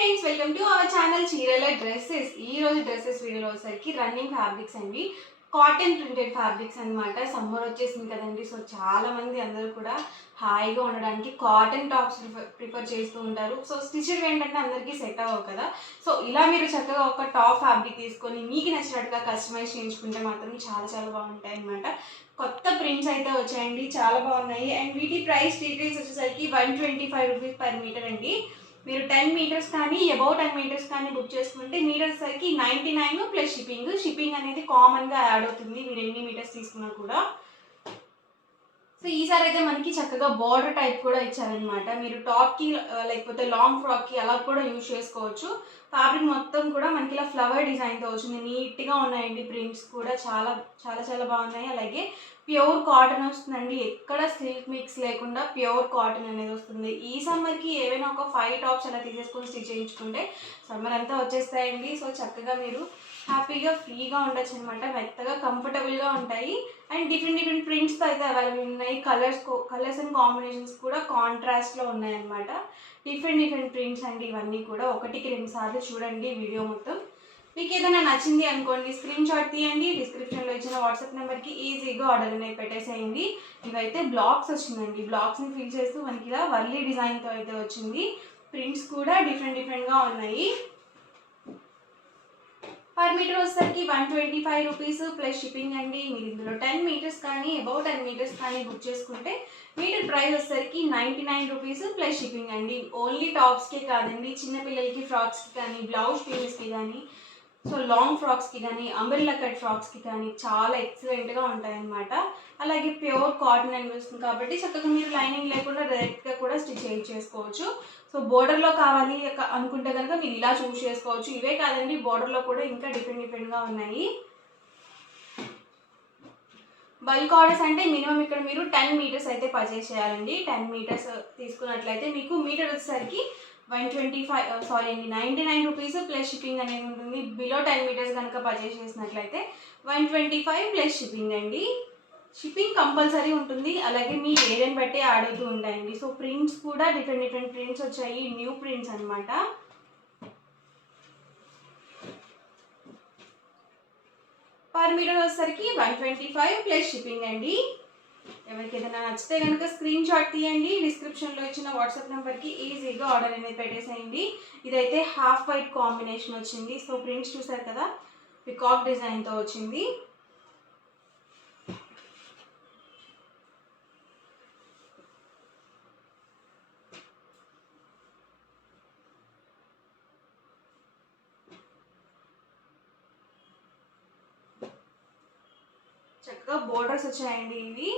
Friends, welcome to our channel చీరల dresses. ఈ రోజు డ్రెస్సెస్ వీడియోలో వచ్చేసరికి రన్నింగ్ ఫ్యాబ్రిక్స్ అండి. కాటన్ ప్రింటెడ్ ఫ్యాబ్రిక్స్ అనమాట. సమ్మర్ వచ్చేసింది కదండి. సో చాలా మంది అందరూ కూడా హాయిగా ఉండడానికి కాటన్ టాప్స్ ప్రిఫర్ చేస్తూ ఉంటారు. సో స్టిచ్డ్ ఏంటంటే అందరికీ సెట్ అవ్వవు కదా. సో ఇలా మీరు చక్కగా ఒక టాప్ ఫ్యాబ్రిక్ తీసుకొని మీకు నచ్చినట్టుగా కస్టమైజ్ చేయించుకుంటే మాత్రం చాలా చాలా బాగుంటాయి అనమాట. కొత్త ప్రింట్స్ అయితే వచ్చాయండి, చాలా బాగున్నాయి. అండ్ వీటి ప్రైస్ డీటెయిల్స్ వచ్చేసరికి 125 రూపీస్ పర్ మీటర్ అండి. మీరు 10 మీటర్స్ కానీ అబౌవ్ 10 మీటర్స్ కానీ బుక్ చేసుకుంటే మీటర్ సరికి 99 ప్లస్ షిప్పింగ్ అనేది కామన్గా యాడ్ అవుతుంది మీరు ఎన్ని మీటర్స్ తీసుకున్నా కూడా. సో ఈసారి అయితే మనకి చక్కగా బార్డర్ టైప్ కూడా ఇచ్చారనమాట. మీరు టాప్కి లేకపోతే లాంగ్ ఫ్రాక్కి అలా కూడా యూజ్ చేసుకోవచ్చు. ఫ్యాబ్రిక్ మొత్తం కూడా మనకి ఇలా ఫ్లవర్ డిజైన్తో వచ్చింది. నీట్గా ఉన్నాయండి. ప్రింట్స్ కూడా చాలా చాలా చాలా బాగున్నాయి. అలాగే ప్యూర్ కాటన్ వస్తుందండి. ఎక్కడ సిల్క్ మిక్స్ లేకుండా ప్యూర్ కాటన్ అనేది వస్తుంది. ఈ సమ్మర్కి ఏవైనా ఒక 5 టాప్స్ అలా తీసేసుకొని స్టిచ్ చేయించుకుంటే సమ్మర్ అంతా వచ్చేస్తాయండి. సో చక్కగా మీరు హ్యాపీగా ఫ్రీగా ఉండొచ్చు అనమాట. మెత్తగా కంఫర్టబుల్గా ఉంటాయి. అండ్ డిఫరెంట్ ప్రింట్స్తో అయితే అవైలబుల్ ఉన్నాయి. కలర్స్ అండ్ కాంబినేషన్స్ కూడా కాంట్రాస్ట్లో ఉన్నాయన్నమాట. డిఫరెంట్ ప్రింట్స్ అండి. ఇవన్నీ కూడా 1-2 సార్లు చూడండి వీడియో మొత్తం. మీకు ఏదైనా నచ్చింది అనుకోండి, స్క్రీన్ షాట్ తీయండి. డిస్క్రిప్షన్లో ఇచ్చిన వాట్సాప్ నెంబర్కి ఈజీగా ఆర్డర్ అనేది పెట్టేసేయండి. ఇవైతే బ్లాక్స్ వచ్చిందండి. బ్లాక్స్ని ఫిల్ చేస్తూ మనకి ఇలా వర్లీ డిజైన్తో అయితే వచ్చింది. ప్రింట్స్ కూడా డిఫరెంట్గా ఉన్నాయి. పర్ మీటర్ వచ్చేసరికి 125 రూపీస్ ప్లస్ షిప్పింగ్ అండి. మీరు ఇందులో 10 మీటర్స్ కానీ అబౌవ్ 10 మీటర్స్ కానీ బుక్ చేసుకుంటే మీటర్ ప్రైస్ వచ్చేసరికి 99 రూపీస్ ప్లస్ షిప్పింగ్ అండి. ఓన్లీ టాప్స్కే కాదండి, చిన్నపిల్లలకి ఫ్రాక్స్కి కానీ, బ్లౌజ్ పీసెస్కి కానీ, సో లాంగ్ ఫ్రాక్స్కి కానీ, అంబ్రెల్లా కట్ ఫ్రాక్స్కి కానీ చాలా ఎక్సలెంట్గా ఉంటాయన్నమాట. అలాగే ప్యూర్ కాటన్ అనిపిస్తుంది కాబట్టి చక్కగా మీరు లైనింగ్ లేకుండా డైరెక్ట్గా కూడా స్టిచ్ చేసుకోవచ్చు. సో బోర్డర్లో కావాలి అనుకుంటే కనుక మీరు ఇలా చూస్ చేసుకోవచ్చు. ఇవే కాదండి, బోర్డర్లో కూడా ఇంకా డిఫరెంట్గా ఉన్నాయి. బల్క్ ఆర్డర్స్ అంటే మినిమం ఇక్కడ మీరు 10 మీటర్స్ అయితే పర్చేస్ చేయాలండి. 10 మీటర్స్ తీసుకున్నట్లయితే మీకు మీటర్ వచ్చేసరికి 99 రూపీస్ ప్లస్ షిప్పింగ్ అనేది ఉంటుంది. బిలో 10 మీటర్స్ కనుక పర్చేస్ చేసినట్లయితే 125 ప్లస్ షిప్పింగ్ అండి. షిప్పింగ్ కంపల్సరీ ఉంటుంది. అలాగే మీ ఏరియాని బట్టి యాడ్ అవుతూ ఉంటాయండి. సో ప్రింట్స్ కూడా డిఫరెంట్ ప్రింట్స్ వచ్చాయి, న్యూ ప్రింట్స్ అనమాట. పర్ మీటర్ వచ్చేసరికి 125 ప్లస్ షిప్పింగ్ అండి. ఎవరికి ఏదైనా నచ్చితే కనుక స్క్రీన్ షాట్ తీయండి. డిస్క్రిప్షన్లో ఇచ్చిన వాట్సాప్ నెంబర్కి ఈజీగా ఆర్డర్ అనేది పెట్టేసేయండి. ఇదైతే హాఫ్ వైట్ కాంబినేషన్ వచ్చింది. సో ప్రింట్స్ చూసారు కదా, పికాక్ డిజైన్తో వచ్చింది. చక్కగా బోర్డర్స్ వచ్చాయండి ఇవి.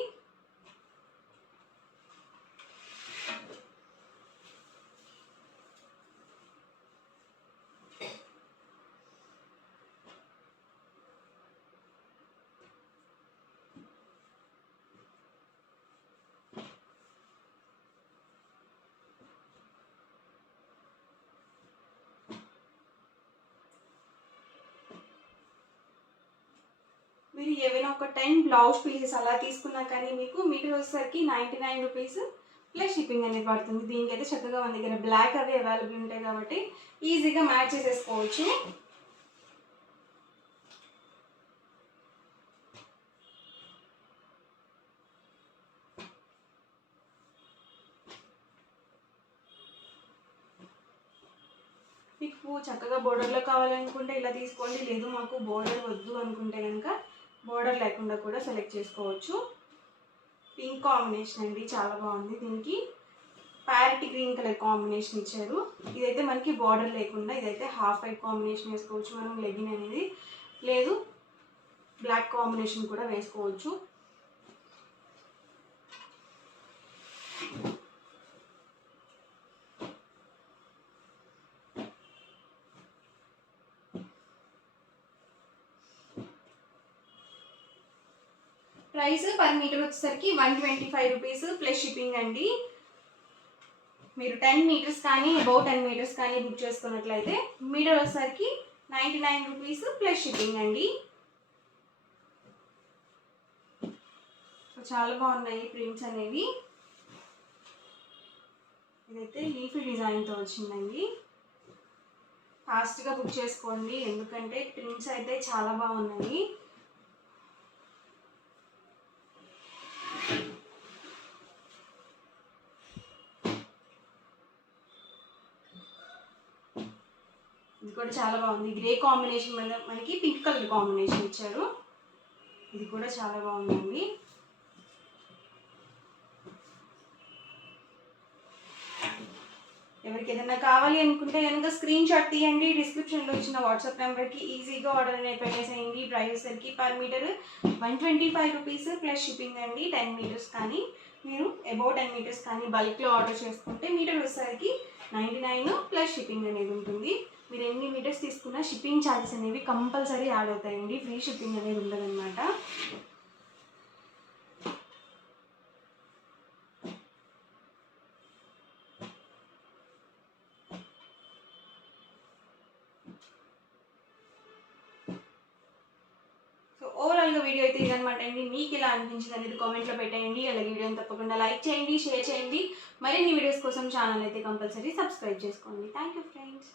మీరు ఏవైనా ఒక 10 బ్లౌజ్ పీసెస్ అలా తీసుకున్నా కానీ మీకు మీటర్ వచ్చేసరికి 99 రూపీస్ ప్లస్ షిప్పింగ్ అనేది పడుతుంది. దీనికైతే చక్కగా మన దగ్గర బ్లాక్ అవి అవైలబుల్ ఉంటాయి కాబట్టి ఈజీగా మ్యాచ్ చేసేసుకోవచ్చు. మీకు చక్కగా బోర్డర్లో కావాలనుకుంటే ఇలా తీసుకోండి. లేదు మాకు బోర్డర్ వద్దు అనుకుంటే కనుక బోర్డర్ లేకుండా కూడా సెలెక్ట్ చేసుకోవచ్చు. పింక్ కాంబినేషన్ అండి, చాలా బాగుంది. దీనికి ప్యారెట్ గ్రీన్ కలర్ కాంబినేషన్ ఇచ్చారు. ఇదైతే మనకి బార్డర్ లేకుండా, ఇదైతే హాఫ్ వైట్ కాంబినేషన్ వేసుకోవచ్చు మనం లెగిన్ అనేది. లేదు బ్లాక్ కాంబినేషన్ కూడా వేసుకోవచ్చు. ప్రైస్ పర్ మీటర్ వచ్చేసరికి 125 రూపీస్ ప్లస్ షిప్పింగ్ అండి. మీరు 10 మీటర్స్ కానీ అబౌవ్ 10 మీటర్స్ కానీ బుక్ చేసుకున్నట్లయితే మీటర్ వచ్చేసరికి 99 రూపీస్ ప్లస్ షిప్పింగ్ అండి. చాలా బాగున్నాయి ప్రింట్స్ అనేవి. ఇదైతే లీఫీ డిజైన్తో వచ్చిందండి. ఫాస్ట్గా బుక్ చేసుకోండి, ఎందుకంటే ప్రింట్స్ అయితే చాలా బాగున్నాయి. ఇది కూడా చాలా బాగుంది. గ్రే కాంబినేషన్ మీద మనకి పింక్ కలర్ కాంబినేషన్ ఇచ్చారు. ఇది కూడా చాలా బాగుందండి. ఎవరికి ఏదైనా కావాలి అనుకుంటే కనుక స్క్రీన్ షాట్ తీయండి, డిస్క్రిప్షన్లో ఇచ్చిన వాట్సాప్ నెంబర్కి ఈజీగా ఆర్డర్ అనేది పెట్టేసేయండి. ప్రైస్ వచ్చేసరికి per metre 125 rupees plus shipping అండి. 10 మీటర్స్ కానీ మీరు అబౌవ్ 10 మీటర్స్ కానీ బల్క్లో ఆర్డర్ చేసుకుంటే మీటర్ వచ్చేసరికి 99 ప్లస్ షిప్పింగ్ అనేది ఉంటుంది. మీరు ఎన్ని మీటర్స్ తీసుకున్నా షిప్పింగ్ ఛార్జెస్ అనేవి కంపల్సరీ యాడ్ అవుతాయండి, ఫ్రీ షిప్పింగ్ అనేది ఉండదన్నమాట. ఓవరాల్గా వీడియో అయితే ఇదనమాట అండి. మీకు ఇలా అనిపించింది అనేది కామెంట్లో పెట్టేయండి. అలాగే వీడియోని తప్పకుండా లైక్ చేయండి, షేర్ చేయండి. మరిన్ని వీడియోస్ కోసం ఛానల్ అయితే కంపల్సరీ సబ్స్క్రైబ్ చేసుకోండి. Thank you friends.